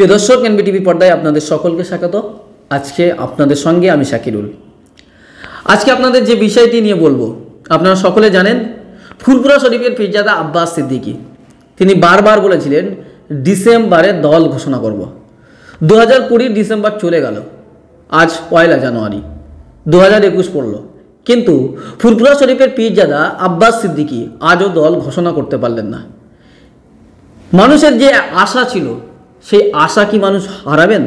প্রিয় দর্শক, এনবিটিভি পর্দায় আপনাদের সকলকে স্বাগত। আজকে আপনাদের সঙ্গে আমি শাকিরুল। আজকে আপনাদের যে বিষয়টি নিয়ে বলবো, আপনারা সকলে জানেন ফুরফুরা শরীফের পীরজাদা আব্বাস সিদ্দিকী তিনি বারবার বলেছিলেন ডিসেম্বরে দল ঘোষণা করব। 2020 ডিসেম্বর চলে গেল, আজ 1 জানুয়ারি 2021 পড়ল, কিন্তু ফুরফুরা শরীফের পীরজাদা আব্বাস সিদ্দিকী আজও দল ঘোষণা করতে পারলেন না। মানুষের যে আশা ছিল, সেই আশা কি মানুষ হারাবেন?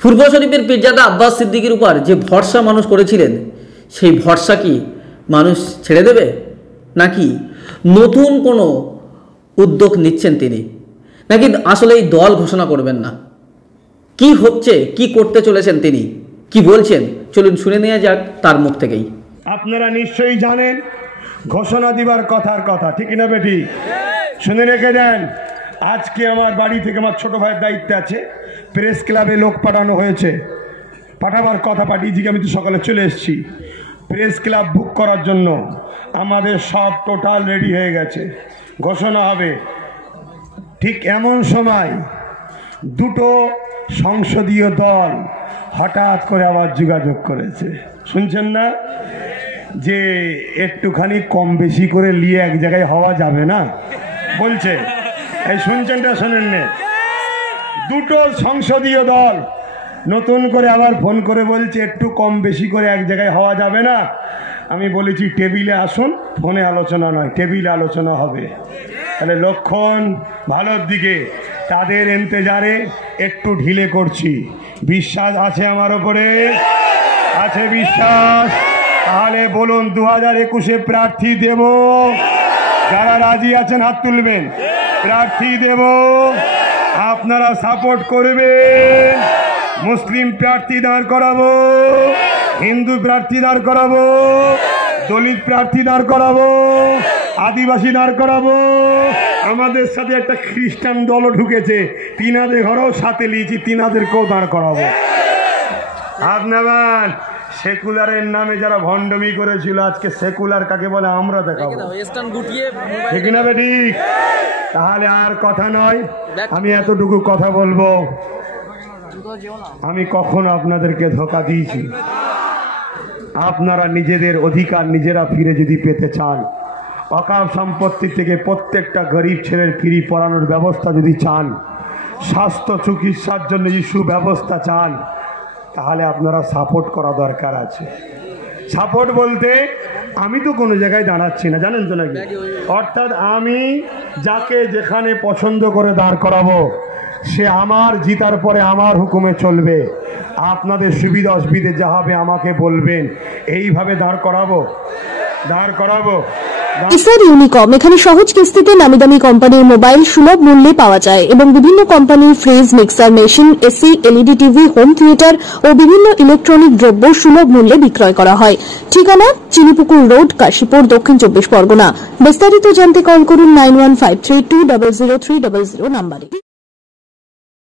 ফুরফুরা শরীফের পীরজাদা আব্বাস সিদ্দিকীর উপর যে ভরসা মানুষ করেছিলেন, সেই ভরসা কি মানুষ ছেড়ে দেবে, নাকি নতুন কোনো উদ্যোগ নিচ্ছেন তিনি, নাকি আসলে এই দল ঘোষণা করবেন না? কি হচ্ছে, কি করতে চলেছেন তিনি, কি বলছেন, চলুন শুনে নেওয়া যাক তার মুখ থেকেই। আপনারা নিশ্চয়ই জানেন ঘোষণা দিবার কথার কথা, ঠিক না বেটি? শুনে রেখে দেন। আজকে আমার বাড়ি থেকে আমার ছোট ভাইয়ের দায়িত্ব আছে, প্রেস ক্লাবে লোক পাঠানো হয়েছে, পাঠাবার কথা পাঠিয়েছি, আমি তো সকালে চলে এসেছি। প্রেস ক্লাব বুক করার জন্য আমাদের সব টোটাল রেডি হয়ে গেছে, ঘোষণা হবে। ঠিক এমন সময় দুটো সংসদীয় দল হঠাৎ করে আবার যোগাযোগ করেছে, শুনছেন না? যে একটুখানি কম বেশি করে নিয়ে এক জায়গায় হওয়া যাবে না বলছে। এই শুনছেনটা শোনেন না? দুটো সংসদীয় দল নতুন করে আবার ফোন করে বলছে একটু কম বেশি করে এক জায়গায় হওয়া যাবে না। আমি বলেছি টেবিলে আসুন, ফোনে আলোচনা নয়, টেবিলে আলোচনা হবে। তাহলে লক্ষণ ভালোর দিকে, তাদের ইন্তজারে একটু ঢিলে করছি। বিশ্বাস আছে আমার ওপরে? আছে বিশ্বাস? তাহলে বলুন 2021 প্রার্থী দেব। যারা রাজি আছেন হাত তুলবেন। প্রার্থী দেব, আপনারা সাপোর্ট করবেন। মুসলিম প্রার্থী দাঁড় করাবো, হিন্দু প্রার্থী দাঁড় করাবো, দলিত প্রার্থী দাঁড় করাবো, আদিবাসী দাঁড় করাবো। আমাদের সাথে একটা খ্রিস্টান দলও ঢুকেছে, তিনাদের ঘরেও সাথে নিয়েছি, তিনাদেরকেও দাঁড় করাবো। আপনার সেকুলারের নামে যারা ভণ্ডমি করেছিল, আজকে সেকুলার কাকে বলে আমরা দেখাবো, ঠিক না বেটি? তাহলে আর কথা নয়, আমি এতটুকু কথা বলবো, আমি কখনো আপনাদেরকে ধোঁকা দিয়েছি? আপনারা নিজেদের অধিকার নিজেরা ফিরে যদি পেতে চান, অকাপ সম্পত্তি থেকে প্রত্যেকটা গরিব ছেলের ফ্রি পড়ানোর ব্যবস্থা যদি চান, স্বাস্থ্য চিকিৎসার জন্য যদি সুব্যবস্থা চান, তাহলে আপনারা সাপোর্ট করা দরকার আছে। সাপোর্ট বলতে আমি তো কোনো জায়গায় দাঁড়াচ্ছি না, জানেন তো নাকি? অর্থাৎ আমি যাকে যেখানে পছন্দ করে দাঁড় করাবো, সে আমার জিতার পরে আমার হুকুমে চলবে। আপনাদের সুবিধা অসুবিধে যা হবে আমাকে বলবেন, এইভাবে দাঁড় করাবো। ইসার ইউনিকম এখানে সহজ কিস্তিতে নামি দামি কোম্পানির মোবাইল সুলভ মূল্যে পাওয়া যায় এবং বিভিন্ন কোম্পানির fridge, mixer machine, AC, LED TV, home theatre ও বিভিন্ন ইলেকট্রনিক দ্রব্য সুলভ মূল্যে বিক্রয় করা হয়। ঠিকানা চিনিপুকুর রোড, কাশীপুর, দক্ষিণ 24 পরগনা। বিস্তারিত জানতে কল করুন 9153200300 নাম্বারে।